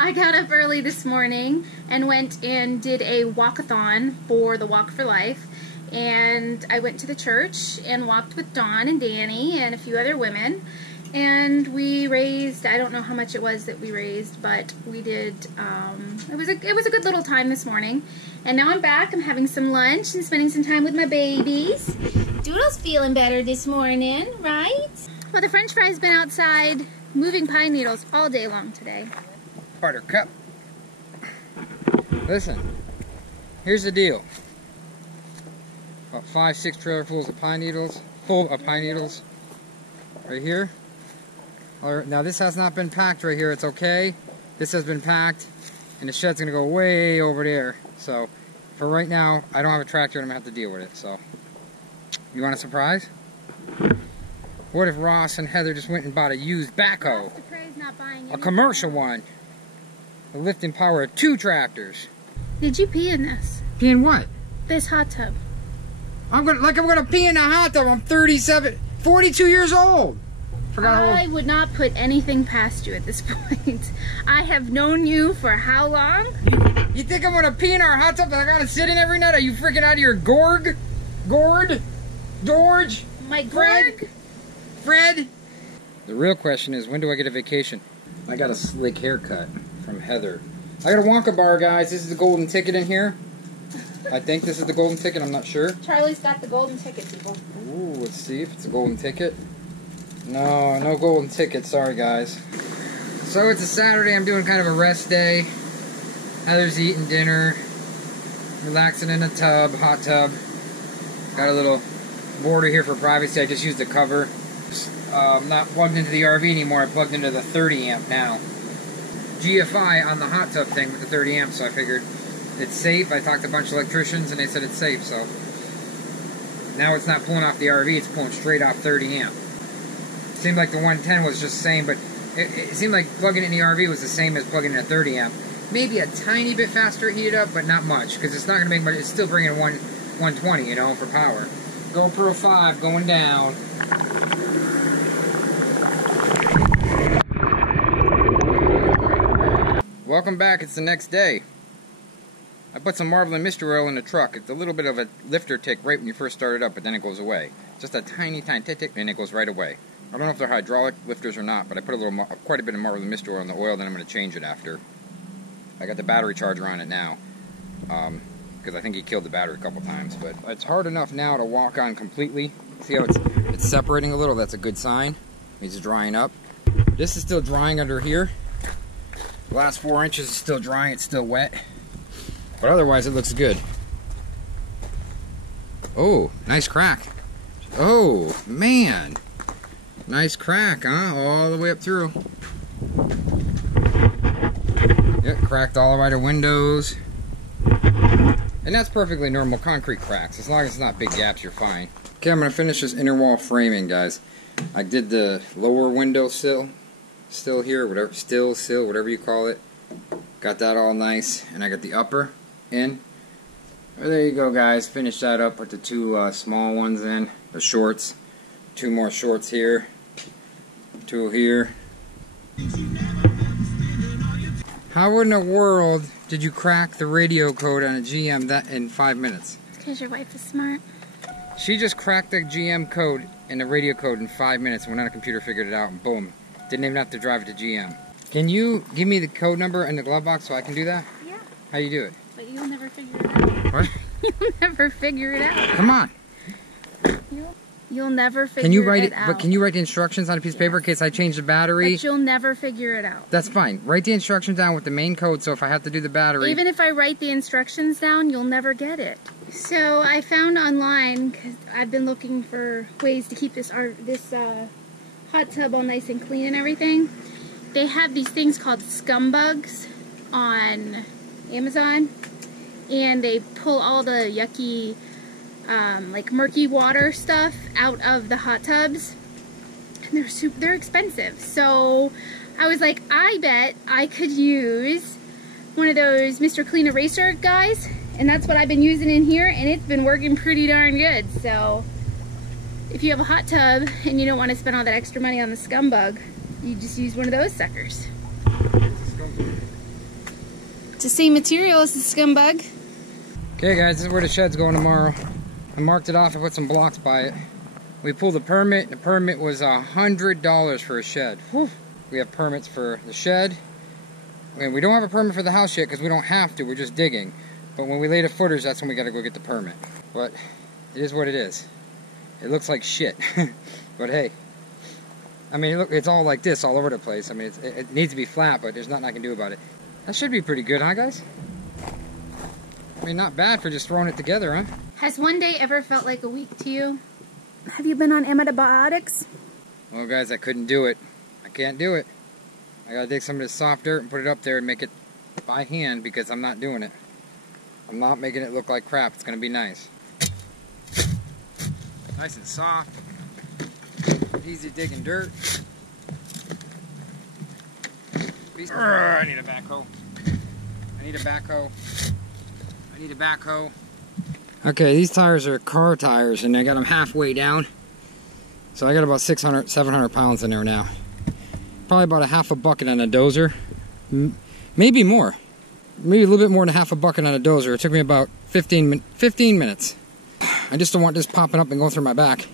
I got up early this morning and went and did a walkathon for the Walk for Life. And I went to the church and walked with Dawn and Danny and a few other women. And we raised, I don't know how much it was that we raised, but we did, it was a good little time this morning. And now I'm back, I'm having some lunch and spending some time with my babies. Doodle's feeling better this morning, right? Well, the French fry's been outside moving pine needles all day long today. Buttercup. Listen, here's the deal. About 5-6 trailer full of pine needles, right here. Now this has not been packed right here, it's okay. This has been packed, and the shed's gonna go way over there. So, for right now, I don't have a tractor and I'm gonna have to deal with it, so. You want a surprise? What if Ross and Heather just went and bought a used backhoe? A commercial one. A lifting power of 2 tractors. Did you pee in this? Pee in what? This hot tub. I'm gonna pee in a hot tub. I'm 42 years old. I would not put anything past you at this point. I have known you for how long? You think I'm gonna pee in our hot tub that I gotta sit in every night? Are you freaking out of your gourd? George? My Gorg? Fred? The real question is, when do I get a vacation? I got a slick haircut from Heather. I got a Wonka bar, guys. This is the golden ticket in here. I think this is the golden ticket. I'm not sure. Charlie's got the golden ticket, people. Ooh, let's see if it's a golden ticket. No, no golden ticket. Sorry, guys. So it's a Saturday. I'm doing kind of a rest day. Heather's eating dinner, relaxing in a tub, hot tub. Got a little border here for privacy. I just used the cover. I'm not plugged into the RV anymore. I plugged into the 30 amp now. GFI on the hot tub thing with the 30 amp, so I figured it's safe. I talked to a bunch of electricians and they said it's safe, so now it's not pulling off the RV, it's pulling straight off 30 amp. It seemed like the 110 was just the same, but it seemed like plugging it in the RV was the same as plugging in a 30 amp. Maybe a tiny bit faster heated up, but not much, because it's not going to make much. It's still bringing 120, you know, for power. GoPro 5 going down. Welcome back, it's the next day. I put some Marble and Mystery Oil in the truck. It's a little bit of a lifter tick right when you first start it up, but then it goes away. Just a tiny tick, and it goes right away. I don't know if they're hydraulic lifters or not, but I put quite a bit of Marble and Mystery Oil in the oil, then I'm going to change it after. I got the battery charger on it now, because I think he killed the battery a couple times, but it's hard enough now to walk on completely. See how it's separating a little? That's a good sign. It's drying up. This is still drying under here. The last 4 inches is still drying, it's still wet. But otherwise it looks good. Oh, nice crack. Oh, man. Nice crack, huh? All the way up through. Yep, cracked all the way to windows. And that's perfectly normal concrete cracks. As long as it's not big gaps, you're fine. Okay, I'm going to finish this inner wall framing, guys. I did the lower window sill here, whatever, sill, whatever you call it. Got that all nice, and I got the upper in. Well, there you go, guys. Finished that up. Put the 2 small ones in, the shorts. 2 more shorts here. 2 here. How in the world did you crack the radio code on a GM that in 5 minutes? Because your wife is smart. She just cracked the GM code and the radio code in 5 minutes. Went on a computer, figured it out, and boom. Didn't even have to drive it to GM. Can you give me the code number and the glove box so I can do that? Yeah. How you do it? But you'll never figure it out. What? You'll never figure it out. Come on. You'll never figure it out. Can you write it? But can you write the instructions on a piece of paper in case I change the battery? But you'll never figure it out. That's fine. Write the instructions down with the main code, so if I have to do the battery... Even if I write the instructions down, you'll never get it. So I found online, because I've been looking for ways to keep this hot tub all nice and clean and everything. They have these things called scum bugs on Amazon, and they pull all the yucky, like murky water stuff out of the hot tubs, and they're expensive. So I was like, I bet I could use one of those Mr. Clean Eraser guys, and that's what I've been using in here, and it's been working pretty darn good. So if you have a hot tub and you don't want to spend all that extra money on the scum bug, you just use one of those suckers. It's the same material as the scumbug. Okay guys, this is where the shed's going tomorrow. I marked it off and put some blocks by it. We pulled the permit. The permit was $100 for a shed. Whew. We have permits for the shed. And we don't have a permit for the house yet because we don't have to. We're just digging. But when we lay the footers, that's when we got to go get the permit. But it is what it is. It looks like shit. But hey. I mean, look, it's all like this all over the place. I mean, it needs to be flat, but there's nothing I can do about it. That should be pretty good, huh, guys? I mean, not bad for just throwing it together, huh? Has one day ever felt like a week to you? Have you been on antibiotics? Well, guys, I couldn't do it. I can't do it. I gotta take some of this soft dirt and put it up there and make it by hand because I'm not doing it. I'm not making it look like crap. It's gonna be nice. Nice and soft. Easy digging dirt. I need a backhoe. I need a backhoe. I need a backhoe. Okay, these tires are car tires and I got them halfway down. So I got about 600, 700 pounds in there now. Probably about a half a bucket on a dozer. Maybe more. Maybe a little bit more than a half a bucket on a dozer. It took me about 15 minutes. I just don't want this popping up and going through my back.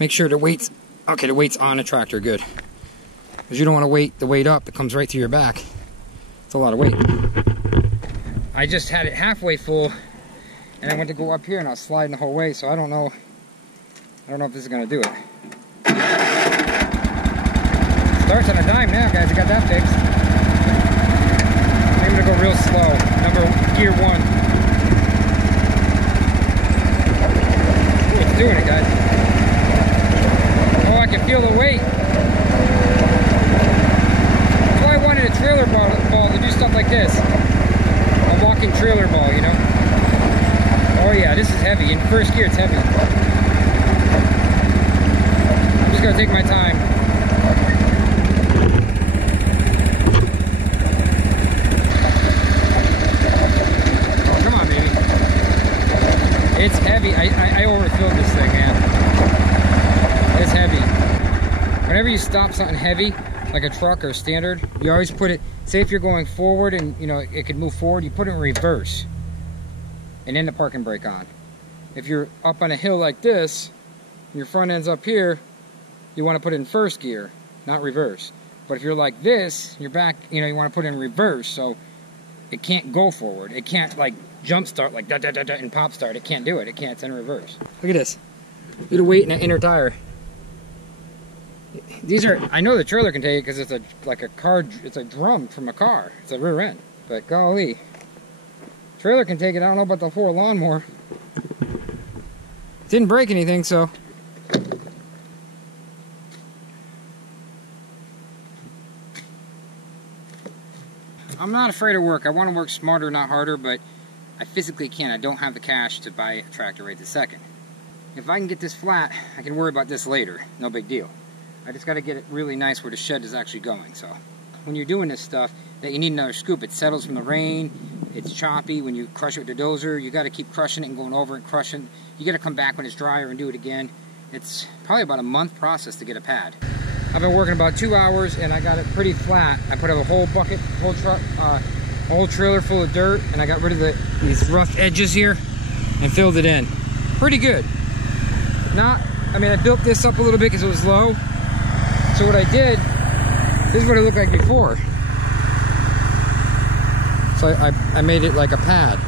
Make sure the weight's, okay, the weight's on the tractor, good. Because you don't want to weight the weight up, it comes right through your back. It's a lot of weight. I just had it halfway full, and I went to go up here and I was sliding the whole way, so I don't know if this is going to do it. Starts on a dime now, guys, I got that fixed. I'm going to go real slow, gear 1. Ooh, it's doing it, guys. Oh, I can feel the weight. That's why I wanted a trailer ball to do stuff like this. A walking trailer ball, you know? Oh yeah, this is heavy. In first gear, it's heavy. I'm just gonna take my time. Oh, come on, baby. It's heavy. I overfilled this thing, man. It's heavy. Whenever you stop something heavy, like a truck or a standard, you always put it, say if you're going forward and you know it could move forward, you put it in reverse and then the parking brake on. If you're up on a hill like this and your front end's up here, you want to put it in first gear, not reverse. But if you're like this, your back, you know, you want to put it in reverse so it can't go forward. It can't like jump start like da da da da and pop start. It can't do it. It can't. It's in reverse. Look at this. Look at the weight in the inner tire. These are, I know the trailer can take it because it's like a car, it's a drum from a car. It's a rear end. But golly, trailer can take it. I don't know about the 4 lawnmower. Didn't break anything, so. I'm not afraid of work. I want to work smarter, not harder, but I physically can't. I don't have the cash to buy a tractor right this second. If I can get this flat, I can worry about this later. No big deal. I just got to get it really nice where the shed is actually going. So when you're doing this stuff, that you need another scoop. It settles from the rain. It's choppy. When you crush it with the dozer, you got to keep crushing it and going over and crushing. You got to come back when it's drier and do it again. It's probably about a month process to get a pad. I've been working about 2 hours and I got it pretty flat. I put up a whole bucket, whole truck, a whole trailer full of dirt, and I got rid of these rough edges here and filled it in. Pretty good. I mean, I built this up a little bit because it was low. So what I did, this is what it looked like before. So I made it like a pad.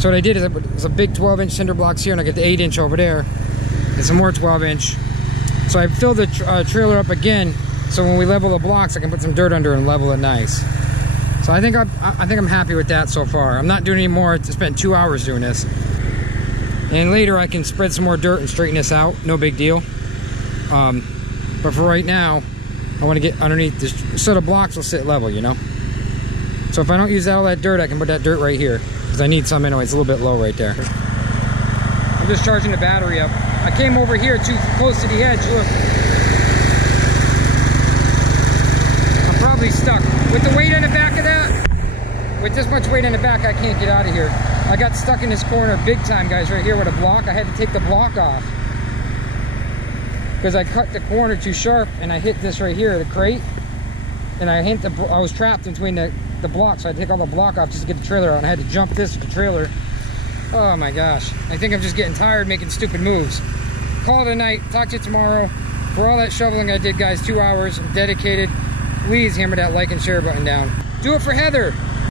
So what I did is I put a big 12-inch cinder blocks here, and I got the 8-inch over there, and some more 12-inch. So I filled the trailer up again, so when we level the blocks, I can put some dirt under and level it nice. So I think I'm happy with that so far. I'm not doing any more. I spent 2 hours doing this. And later I can spread some more dirt and straighten this out. No big deal. But for right now, I want to get underneath this so the blocks will sit level, you know? So if I don't use all that dirt, I can put that dirt right here. Because I need some anyway. It's a little bit low right there. I'm just charging the battery up. I came over here too close to the edge. Look. I'm probably stuck. With the weight on the back of that, with this much weight on the back, I can't get out of here. I got stuck in this corner big time, guys, right here with a block. I had to take the block off. Because I cut the corner too sharp and I hit this right here, the crate. and I was trapped between the blocks, so I had to take all the block off just to get the trailer out, and I had to jump this with the trailer. Oh my gosh. I think I'm just getting tired making stupid moves. Call it a night. Talk to you tomorrow. For all that shoveling I did, guys, 2 hours, I'm dedicated. Please hammer that like and share button down. Do it for Heather.